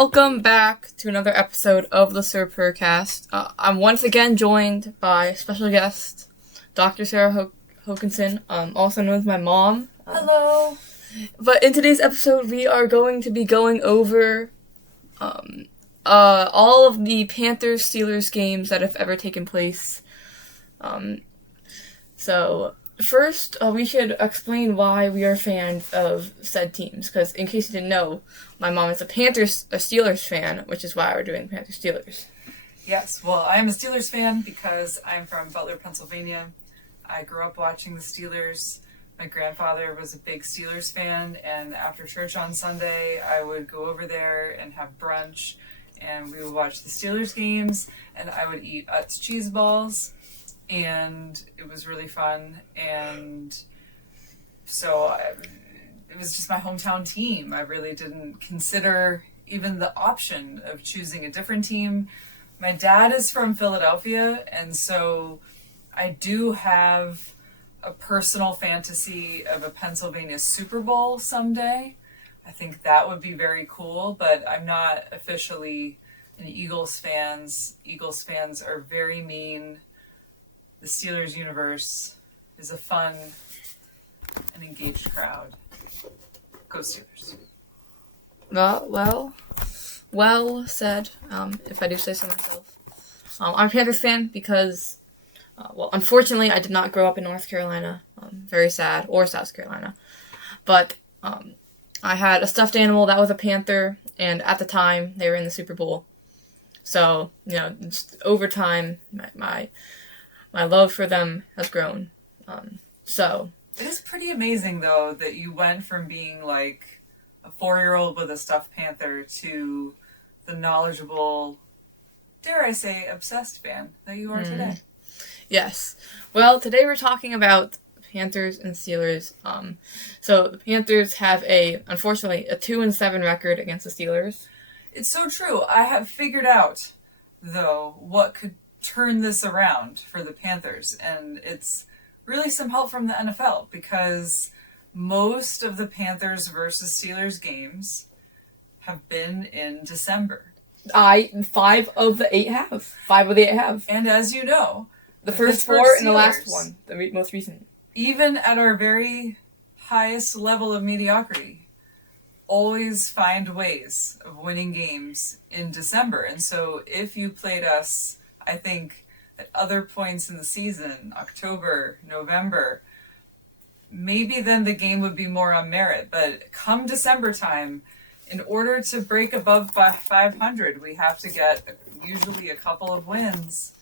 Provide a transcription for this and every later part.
Welcome back to another episode of the Sir Purrcast. I'm once again joined by special guest, Dr. Sarah Hokinson, also known as my mom. Hello. But in today's episode, we are going to be going over all of the Panthers-Steelers games that have ever taken place. So first, we should explain why we are fans of said teams, because in case you didn't know, my mom is a Steelers fan, which is why we're doing Panthers-Steelers. Yes, well, I am a Steelers fan because I'm from Butler, Pennsylvania. I grew up watching the Steelers. My grandfather was a big Steelers fan, and after church on Sunday, I would go over there and have brunch, and we would watch the Steelers games, and I would eat Utz cheese balls, and it was really fun, and so it was just my hometown team. I really didn't consider even the option of choosing a different team. My dad is from Philadelphia, and so I do have a personal fantasy of a Pennsylvania Super Bowl someday. I think that would be very cool, but I'm not officially an Eagles fan. Eagles fans are very mean. The Steelers universe is a fun and engaged crowd. Go Steelers. Well said, if I do say so myself. I'm a Panthers fan because, unfortunately, I did not grow up in North Carolina. Very sad, or South Carolina. But I had a stuffed animal that was a Panther, and at the time, they were in the Super Bowl. So, just over time, my love for them has grown. It is pretty amazing, though, that you went from being like a 4-year-old with a stuffed panther to the knowledgeable, dare I say, obsessed fan that you are today. Yes. Well, today we're talking about Panthers and Steelers. So the Panthers have unfortunately, a 2-7 record against the Steelers. It's so true. I have figured out, though, what could turn this around for the Panthers, and it's really some help from the NFL, because most of the Panthers versus Steelers games have been in December. 5 of the 8 have. 5 of the 8 have. And as you know, the first 4 and the last one, the most recent. Even at our very highest level of mediocrity, always find ways of winning games in December. And so if you played us, I think, at other points in the season, October, November, maybe then the game would be more on merit. But come December time, in order to break above 500, we have to get usually a couple of wins.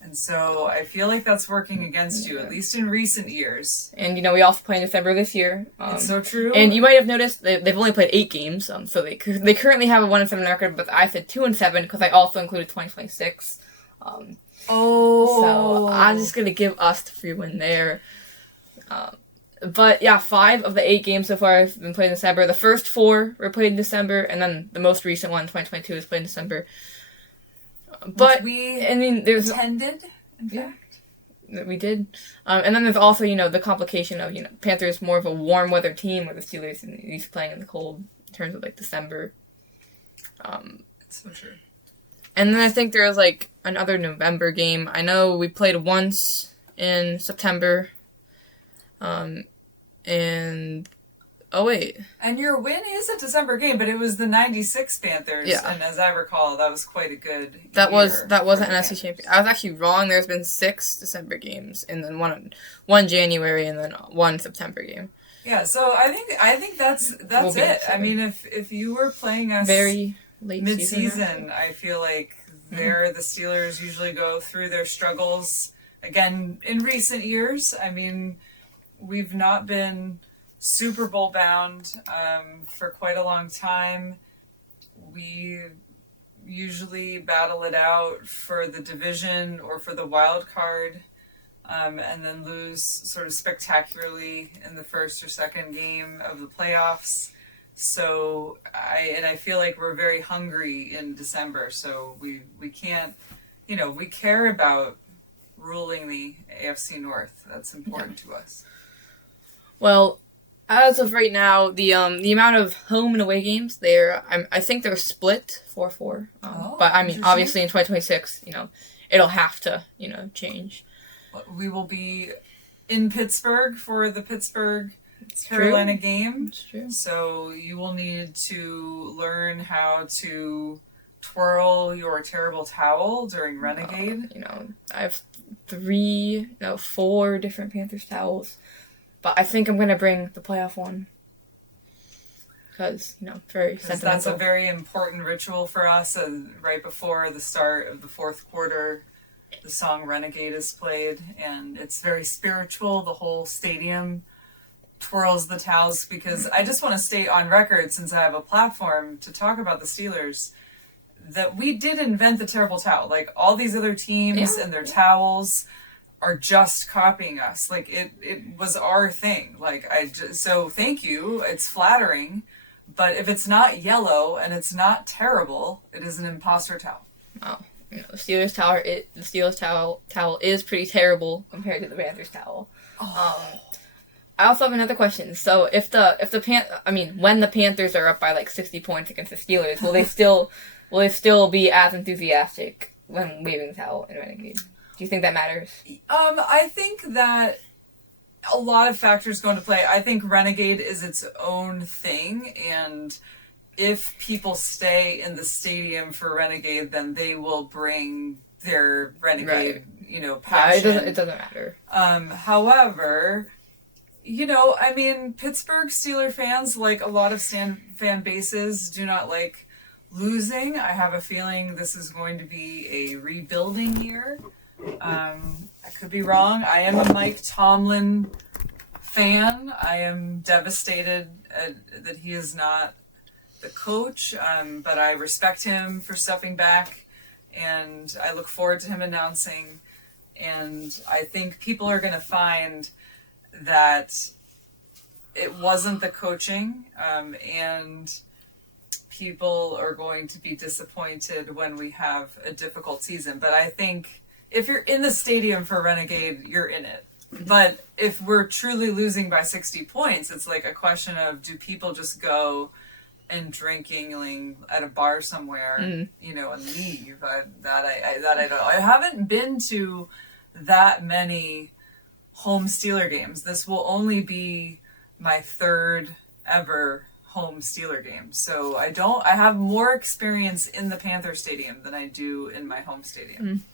And so I feel like that's working against you, at least in recent years. And, we also play in December this year. It's so true. And you might have noticed they've only played 8 games, so they currently have a 1-7 record, but I said 2-7 because I also included 2026. So I'm just going to give us the free win there. But yeah, 5 of the 8 games so far have been played in December. The first 4 were played in December, and then the most recent one, 2022, was played in December. But there's attended, in fact. We did. And then there's also, the complication of, Panthers more of a warm weather team, where the Steelers are used to playing in the cold in terms of, December. That's so true. And then I think there was, another November game. I know we played once in September. And your win is a December game, but it was the 96 Panthers, and as I recall, that was quite a good that was an NFC champion. I was actually wrong. There's been 6 December games, and then one January, and then 1 September game. Yeah, so I think that's it. I mean, if you were playing us very late mid-season, I feel like the Steelers usually go through their struggles again in recent years. I mean, we've not been Super Bowl bound for quite a long time. We usually battle it out for the division or for the wild card, and then lose sort of spectacularly in the first or second game of the playoffs. So I feel like we're very hungry in December. So we can't, we care about ruling the AFC North. That's important to us. Well, As of right now, the amount of home and away games I think they're split 4-4. But I mean, obviously in 2026, it'll have to change. We will be in Pittsburgh for the Pittsburgh-Carolina game. That's true. So you will need to learn how to twirl your terrible towel during Renegade. I have 4 different Panthers towels. But I think I'm going to bring the playoff one. Because, very sentimental. That's a very important ritual for us. Right before the start of the fourth quarter, the song Renegade is played. And it's very spiritual. The whole stadium twirls the towels. Because I just want to state on record, since I have a platform to talk about the Steelers, that we did invent the terrible towel. Like, all these other teams and their towels are just copying us. Like, it was our thing. Like, so thank you. It's flattering. But if it's not yellow and it's not terrible, it is an imposter towel. Oh, the Steelers towel is pretty terrible compared to the Panthers towel. Oh. I also have another question. So when the Panthers are up by like 60 points against the Steelers, will they still be as enthusiastic when waving the towel in Renegade? Do you think that matters? I think that a lot of factors go into play. I think Renegade is its own thing, and if people stay in the stadium for Renegade, then they will bring their Renegade, passion. Yeah, it doesn't matter. However, Pittsburgh Steeler fans, like a lot of fan bases, do not like losing. I have a feeling this is going to be a rebuilding year. I could be wrong. I am a Mike Tomlin fan. I am devastated that he is not the coach, but I respect him for stepping back, and I look forward to him announcing. And I think people are going to find that it wasn't the coaching, and people are going to be disappointed when we have a difficult season. But I think if you're in the stadium for Renegade, you're in it. But if we're truly losing by 60 points, it's like a question of, do people just go and drink Yingling at a bar somewhere, and leave? I don't know. I haven't been to that many home Steeler games. This will only be my 3rd ever home Steeler game. So I have more experience in the Panther Stadium than I do in my home stadium.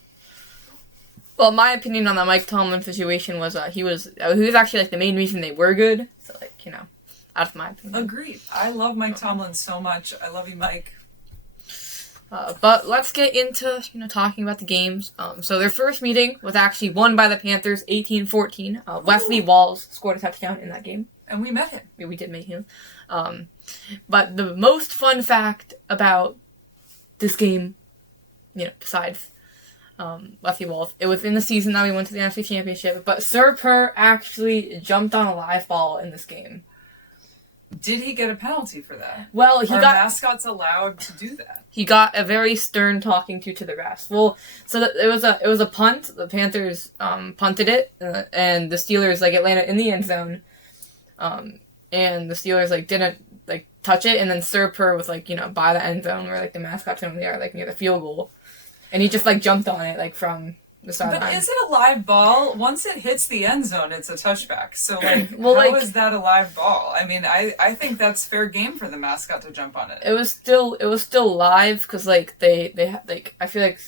Well, my opinion on the Mike Tomlin situation was he was actually like the main reason they were good. So that's my opinion. Agreed. I love Mike Tomlin so much. I love you, Mike. But let's get into talking about the games. So their first meeting was actually won by the Panthers, 18-14. Wesley Walls scored a touchdown in that game. And we met him. Yeah, we did meet him. But the most fun fact about this game, besides Wesley Walls, it was in the season that we went to the NFC Championship, but Sir Purr actually jumped on a live ball in this game. Did he get a penalty for that? Well, mascots allowed to do that? He got a very stern talking to the refs. Well, so it was a punt. The Panthers punted it, and the Steelers it landed in the end zone. And the Steelers didn't touch it, and then Sir Purr was by the end zone where the mascots normally are near the field goal, and he just jumped on it from the sideline. But is it a live ball? Once it hits the end zone, it's a touchback. So how is that a live ball? I mean, I think that's fair game for the mascot to jump on it. It was still live because they I feel like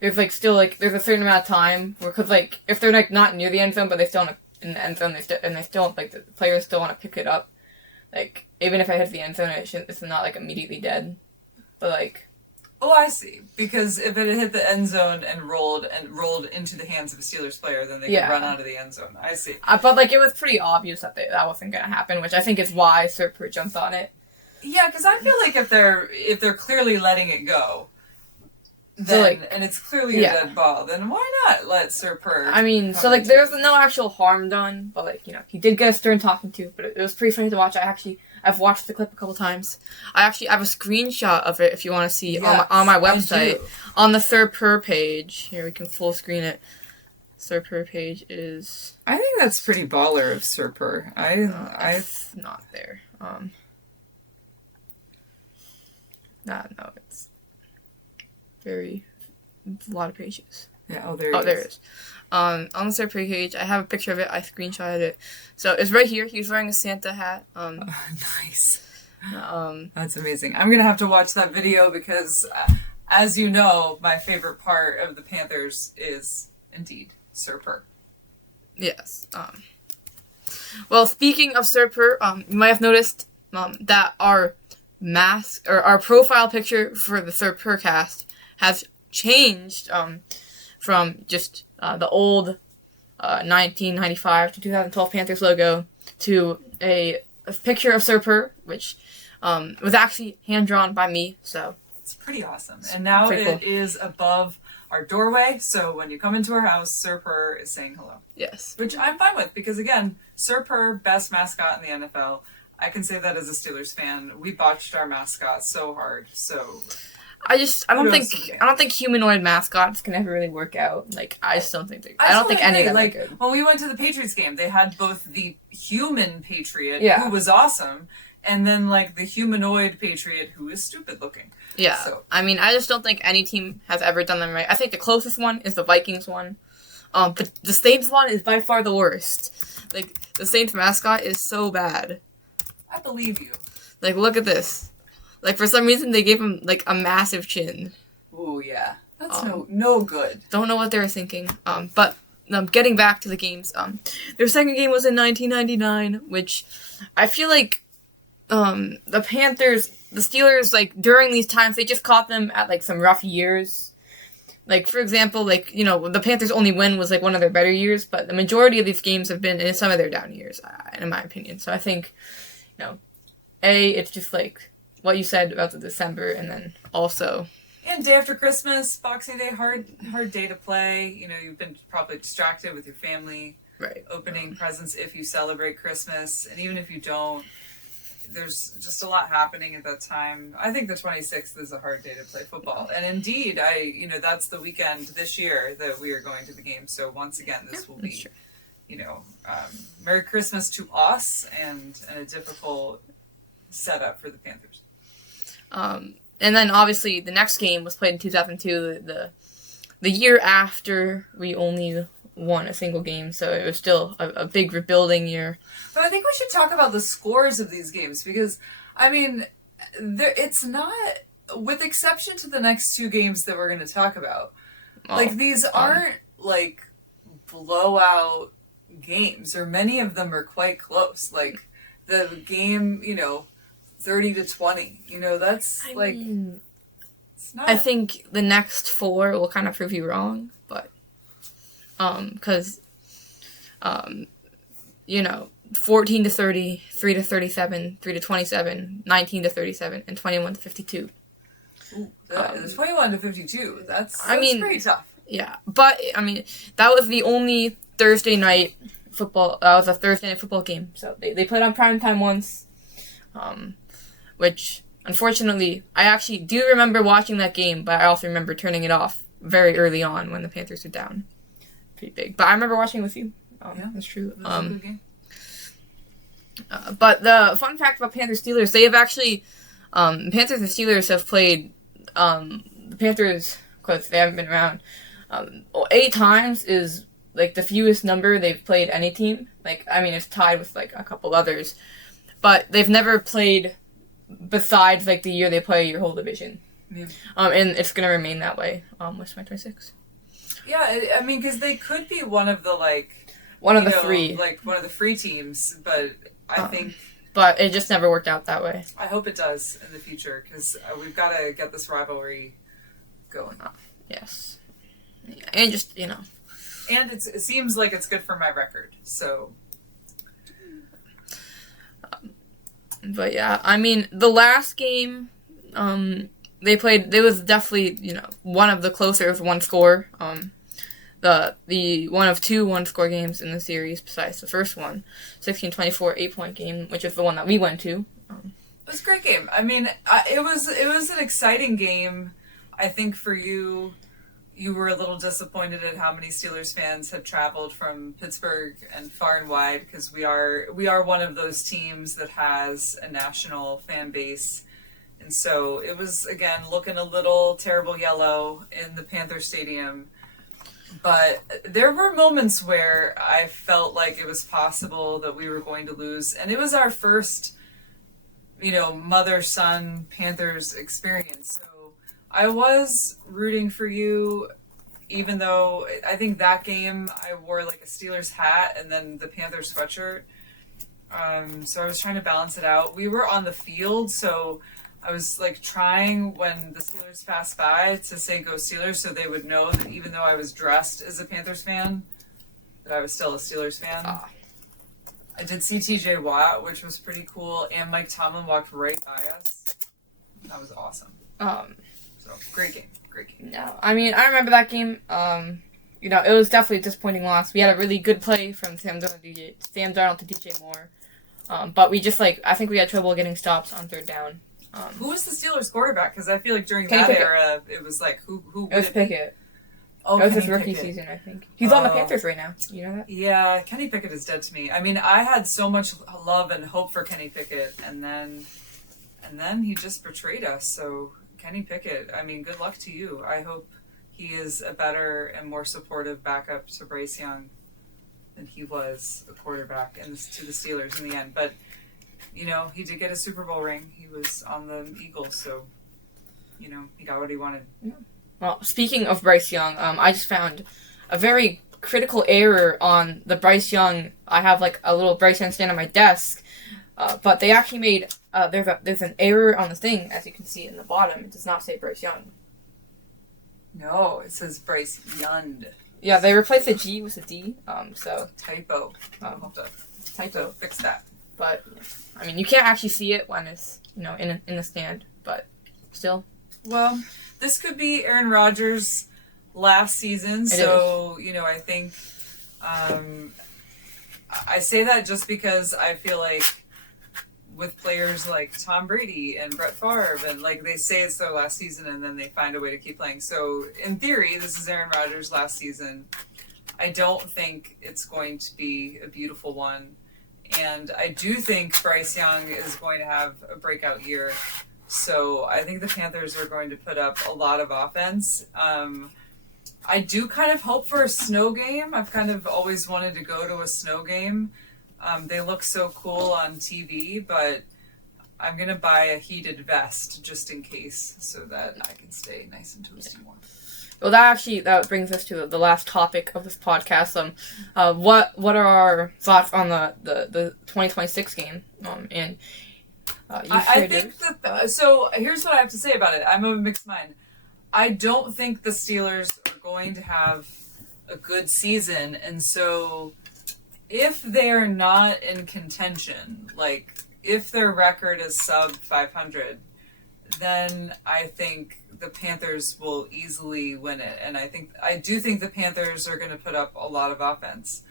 there's still there's a certain amount of time where because if they're not near the end zone but they still in the end zone they still the players still want to pick it up, even if I hit the end zone it's not immediately dead, but Oh, I see. Because if it had hit the end zone and rolled into the hands of a Steelers player, then they could run out of the end zone. I see. But it was pretty obvious that wasn't going to happen, which I think is why Sir Purr jumped on it. Yeah, because I feel if they're clearly letting it go, then and it's clearly a dead ball, then why not let Sir Purr? I mean, there was no actual harm done, but he did get a stern talking to, but it was pretty funny to watch. I've watched the clip a couple times. I have a screenshot of it if you want to see on my website on the Sir Purr page. Here we can full screen it. Sir Purr page is... I think that's pretty baller of Sir Purr. It's not there. No, it's very... a lot of pages. Yeah, there it is. On the Sir Purr page, I have a picture of it. I screenshotted it. So it's right here. He's wearing a Santa hat. Nice. That's amazing. I'm going to have to watch that video because, as you know, my favorite part of the Panthers is, indeed, Sir Purr. Yes. Well, speaking of Sir Purr, you might have noticed that our mask, or our profile picture for the Sir Purrcast has changed from just the old 1995 to 2012 Panthers logo to a picture of Sir Purr, which was actually hand-drawn by me, so... It's pretty awesome. And now it is above our doorway, so when you come into our house, Sir Purr is saying hello. Yes. Which I'm fine with, because again, Sir Purr, best mascot in the NFL. I can say that as a Steelers fan. We botched our mascot so hard, so... I don't think humanoid mascots can ever really work out. Like, I just don't think I don't think any of them are good. When we went to the Patriots game, they had both the human Patriot, who was awesome, and then, like, the humanoid Patriot, who is stupid looking. Yeah. So. I mean, I just don't think any team has ever done them right. I think the closest one is the Vikings one. But the Saints one is by far the worst. Like, the Saints mascot is so bad. I believe you. Like, look at this. Like, for some reason, they gave him, like, a massive chin. Ooh, yeah. That's no good. Don't know what they were thinking. But getting back to the games, their second game was in 1999, which I feel like the Panthers, the Steelers, like, during these times, they just caught them at, like, some rough years. Like, for example, like, you know, the Panthers' only win was, like, one of their better years, but the majority of these games have been in some of their down years, in my opinion. So I think, you know, it's just, like... what you said about the December, and then also... And day after Christmas, Boxing Day, hard day to play. You know, you've been probably distracted with your family. Right. Opening presents if you celebrate Christmas. And even if you don't, there's just a lot happening at that time. I think the 26th is a hard day to play football. And indeed, that's the weekend this year that we are going to the game. So once again, this will be, you know, Merry Christmas to us and a difficult setup for the Panthers. And then obviously the next game was played in 2002, the year after we only won a single game, so it was still a big rebuilding year. But I think we should talk about the scores of these games, because, I mean, it's not, with exception to the next two games that we're going to talk about, like, these aren't, like, blowout games, or many of them are quite close. Like, the game, you know, 30-20, you know, that's it's not... I think the next four will kind of prove you wrong, but because you know, 14-30, 3-37, 3-27, 19-37, and 21-52. Ooh, 21-52. That's pretty tough. Yeah, but I mean, that was the only Thursday night football. That was a Thursday night football game, so they played on primetime once. Which, unfortunately, I actually do remember watching that game, but I also remember turning it off very early on when the Panthers were down. Pretty big. But I remember watching it with you. Yeah, that's true. That was a good game. But the fun fact about Panthers-Steelers, they have actually... Panthers and Steelers have played... the Panthers, because they haven't been around, 8 times is, like, the fewest number they've played any team. Like, I mean, it's tied with, like, a couple others. But they've never played... besides, like, the year they play your whole division. Yeah. And it's going to remain that way with 2026. Yeah, I mean, because they could be one of the, like... One of the three. Like, one of the free teams, but I think... But it just never worked out that way. I hope it does in the future, because we've got to get this rivalry going. Yes. And just, you know... And it seems like it's good for my record, so... But yeah, I mean, the last game they played, it was definitely, you know, one of the closer of one score. The one of 2 one-score games in the series besides the first one, 16-24 8-point game, which is the one that we went to. It was a great game. I mean, it was an exciting game, I think, for you. you were a little disappointed at how many Steelers fans had traveled from Pittsburgh and far and wide, because we are one of those teams that has a national fan base. And so it was, again, looking a little terrible yellow in the Panther Stadium. But there were moments where I felt like it was possible that we were going to lose. And it was our first, mother-son Panthers experience. So I was rooting for you, even though I think that game I wore like a Steelers hat and then the Panthers sweatshirt. So I was trying to balance it out. We were on the field, so I was like trying when the Steelers passed by to say "Go Steelers," so they would know that even though I was dressed as a Panthers fan, that I was still a Steelers fan. I did see TJ Watt, which was pretty cool, and Mike Tomlin walked right by us. That was awesome. So great game. No, I mean, I remember that game. It was definitely a disappointing loss. We had a really good play from Sam Darnold to DJ Moore. But we just, I think we had trouble getting stops on third down. Who was the Steelers quarterback? Because I feel like during Kenny that Pickett. era, it was like, who It was Pickett. Oh, it was his Kenny rookie Pickett. season, I think. He's on the Panthers right now. You know that? Yeah, Kenny Pickett is dead to me. I mean, I had so much love and hope for Kenny Pickett, and then he just betrayed us. So, Kenny Pickett, I mean, good luck to you. I hope he is a better and more supportive backup to Bryce Young than he was a quarterback to the Steelers in the end. But, he did get a Super Bowl ring. He was on the Eagles, so, he got what he wanted. Yeah. Well, speaking of Bryce Young, I just found a very critical error on the Bryce Young. I have a little Bryce Young stand on my desk, but they actually made there's an error on the thing, as you can see in the bottom. It does not say Bryce Young. No, it says Bryce Young. Yeah, they replaced the G with a D. So typo. I'll have to typo. Fix that. But I mean, you can't actually see it when it's in the stand, but still. Well, this could be Aaron Rodgers' last season, so I think I say that just because I feel like with players like Tom Brady and Brett Favre, and they say it's their last season and then they find a way to keep playing. So in theory, this is Aaron Rodgers' last season. I don't think it's going to be a beautiful one, and I do think Bryce Young is going to have a breakout year. So I think the Panthers are going to put up a lot of offense. I do kind of hope for a snow game. I've kind of always wanted to go to a snow game. They look so cool on TV, but I'm going to buy a heated vest just in case so that I can stay nice and toasty warm. Well, that brings us to the last topic of this podcast. What are our thoughts on the 2026 game? I think that so here's what I have to say about it. I'm of a mixed mind. I don't think the Steelers are going to have a good season, and so if they're not in contention, if their record is sub 500, then I think the Panthers will easily win it, and I do think the Panthers are going to put up a lot of offense.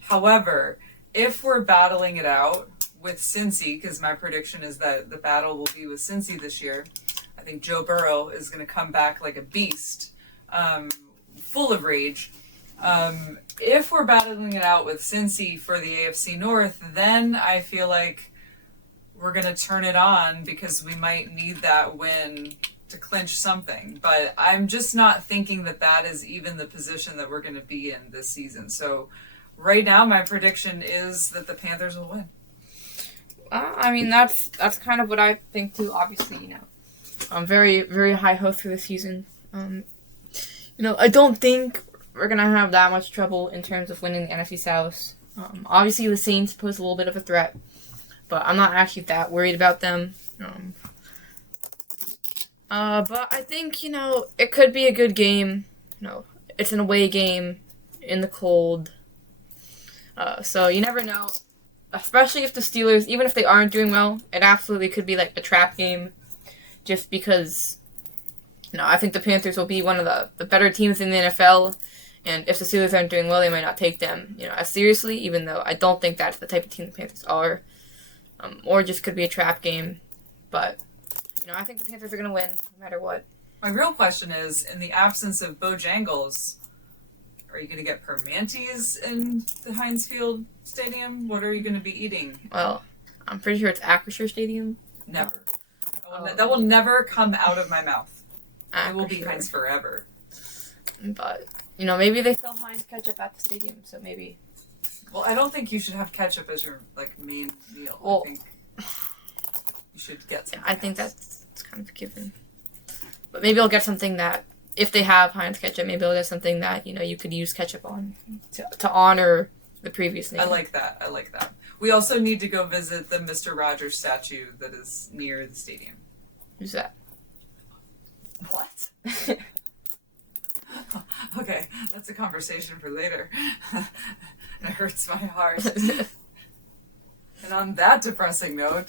However, if we're battling it out with Cincy, because my prediction is that the battle will be with Cincy this year. I think Joe Burrow is going to come back like a beast, full of rage. If we're battling it out with Cincy for the AFC North, then I feel like we're going to turn it on because we might need that win to clinch something. But I'm just not thinking that is even the position that we're going to be in this season. So right now, my prediction is that the Panthers will win. I mean, that's kind of what I think too. Obviously, I'm very, very high hopes for the season. I don't think we're gonna have that much trouble in terms of winning the NFC South. Obviously, the Saints pose a little bit of a threat, but I'm not actually that worried about them. But I think it could be a good game. It's an away game in the cold, so you never know. Especially if the Steelers, even if they aren't doing well, it absolutely could be a trap game. Just because, I think the Panthers will be one of the better teams in the NFL. And if the Steelers aren't doing well, they might not take them, as seriously, even though I don't think that's the type of team the Panthers are. Or just could be a trap game. But, I think the Panthers are going to win, no matter what. My real question is, in the absence of Bojangles, are you going to get Permantes in the Heinz Field Stadium? What are you going to be eating? Well, I'm pretty sure it's Acrisure Stadium. Never. That will never come out of my mouth. It will be Acrisure. Heinz forever. But, you know, maybe they sell Heinz ketchup at the stadium, so maybe. Well, I don't think you should have ketchup as your main meal. Well, I think you should get something I think else. that's kind of a given. But maybe I'll get something that, if they have Heinz ketchup, maybe I'll get something that, you know, you could use ketchup on to honor the previous name. I like that. We also need to go visit the Mr. Rogers statue that is near the stadium. Who's that? What? Okay, that's a conversation for later. It hurts my heart. And on that depressing note,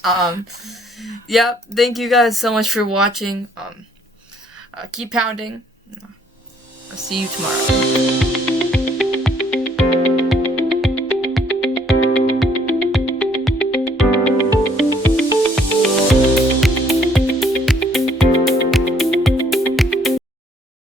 yeah, thank you guys so much for watching. Keep pounding. I'll see you tomorrow.